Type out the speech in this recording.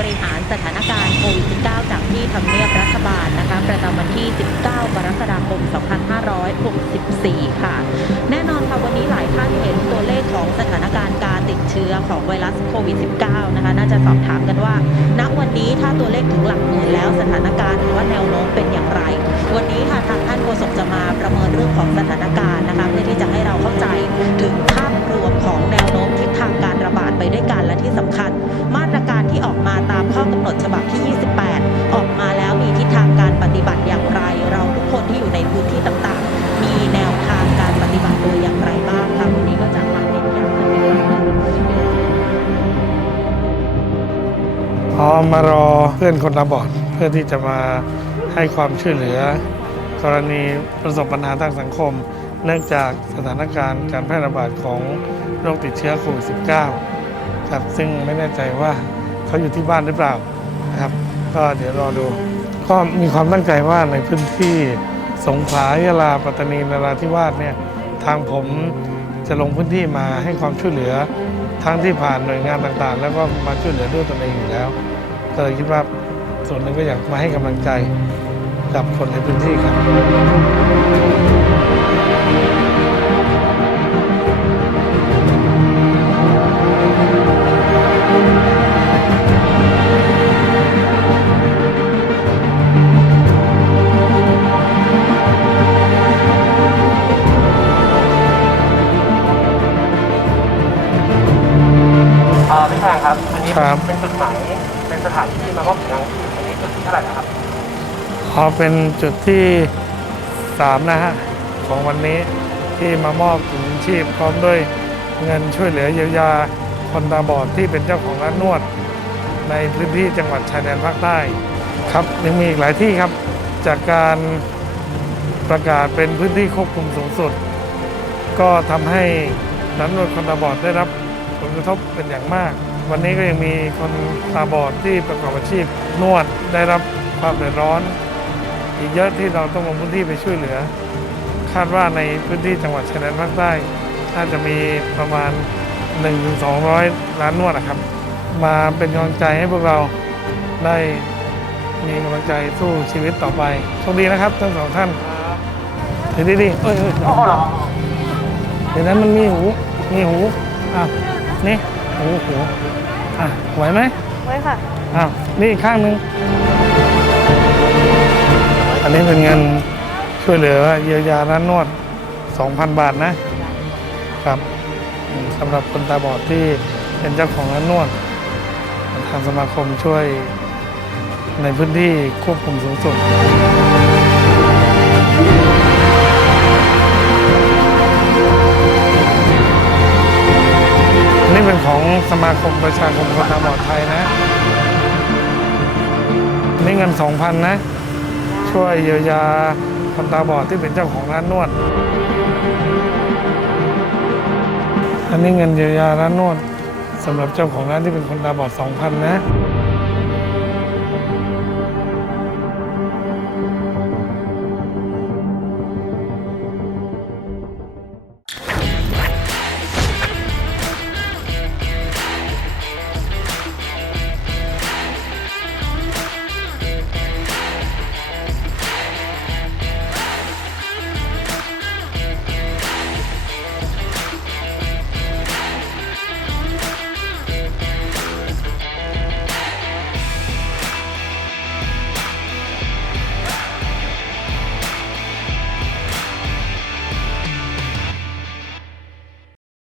บริหารสถานการณ์โควิด -19 จากที่ทำเนียบรัฐบาลนะคะประจำวันที่ 19 กรกฎาคม 2564 ค่ะ แน่นอนค่ะวันนี้หลายท่านเห็นตัวเลขของสถานการณ์การติดเชื้อของไวรัสโควิด -19 นะคะ น่าจะสอบถามกันว่า ณ วันนี้ถ้าตัวเลขถึงหลักหมื่นแล้วสถานการณ์หรือว่าแนวโน้มเป็นอย่างไร วันนี้ค่ะทางท่านโฆษกจะมาประเมินเรื่องของสถานการณ์นะคะเพื่อที่จะให้เราเข้าใจถึงภาพรวมของแนวโน้มทิศทางการระบาดไปด้วยกันและที่สำคัญ 2028 ออกมาแล้วมีทิศทางการปฏิบัติอย่างไร เราทุกคนที่อยู่ในพื้นที่ต่างๆ มีแนวทางการปฏิบัติโดยอย่างไรบ้างคะวันนี้ก็จะมาเป็นอย่างไรพอมารอเพื่อนคนตาบอดเพื่อที่จะมาให้ความช่วยเหลือกรณีประสบปัญหาทางสังคม เนื่องจากสถานการณ์การแพร่ระบาดของโรคติดเชื้อโควิด -19 ครับซึ่งไม่แน่ใจว่าเขาอยู่ที่บ้านหรือเปล่า นะครับ ก็เดี๋ยวรอดู ก็มีความตั้งใจว่าในพื้นที่สงขลายะลาปัตตานีนราธิวาสเนี่ยทางผมจะลงพื้นที่มาให้ความช่วยเหลือทั้งที่ผ่านหน่วยงานต่างๆ แล้วก็มาช่วยเหลือด้วยตนเองอยู่แล้ว ก็เลยคิดว่าส่วนหนึ่งก็อยากมาให้กำลังใจกับคนในพื้นที่ครับ นนี้ครับ เป็นจุดหมายเป็นสถานที่มามอบถุงยางชีพอันนี้จุดที่เท่าไหร่นะครับพอเป็นจุดที่3นะฮะของวันนี้ที่มามอบถุงชีพพร้อมด้วยเงินช่วยเหลือเยียวยาคนตาบอดที่เป็นเจ้าของร้านนวด ในพื้นที่จังหวัดชายแดนภาคใต้ครับยังมีอีกหลายที่ครับจากการประกาศเป็นพื้นที่ควบคุมสูงสุด ก็ทำให้ร้านนวดคนตาบอดได้รับผลกระทบเป็นอย่างมาก วันนี้ก็ยังมีคนตาบอดที่ประกอบอาชีพนวดได้รับความเดือดร้อน อีกเยอะที่เราต้องลงพื้นที่ไปช่วยเหลือ คาดว่าในพื้นที่จังหวัดชายแดนภาคใต้น่าจะมีประมาณ 1-200ร้านนวดนะครับ มาเป็นกำลังใจให้พวกเราได้มีกำลังใจสู้ชีวิตต่อไปโชคดีนะครับทั้งสองท่านถือดีๆเอ้ยเอ้ยโอ้โหเหรอเดี๋ยวนั้นมันมีหู มีหูอะนี่ หูหูอะไหวไหมไว้ค่ะ อ้าวนี่อีกข้างหนึ่งอันนี้เป็นเงินช่วยเหลือเยียวยาร้านนวด 2,000 บาทนะครับอืมสำหรับคนตาบอดที่เป็นเจ้าของร้านนวด ทางสมาคมช่วยในพื้นที่ควบคุมสูงสุด สมาคมประชาคมคนตาบอดไทยนะนี่เงินสองพันนะ ช่วยเยียวยาคนตาบอดที่เป็นเจ้าของร้านนวด อันนี้เงินเยียวยาร้านนวดสำหรับเจ้าของร้านที่เป็นคนตาบอดสองพันนะ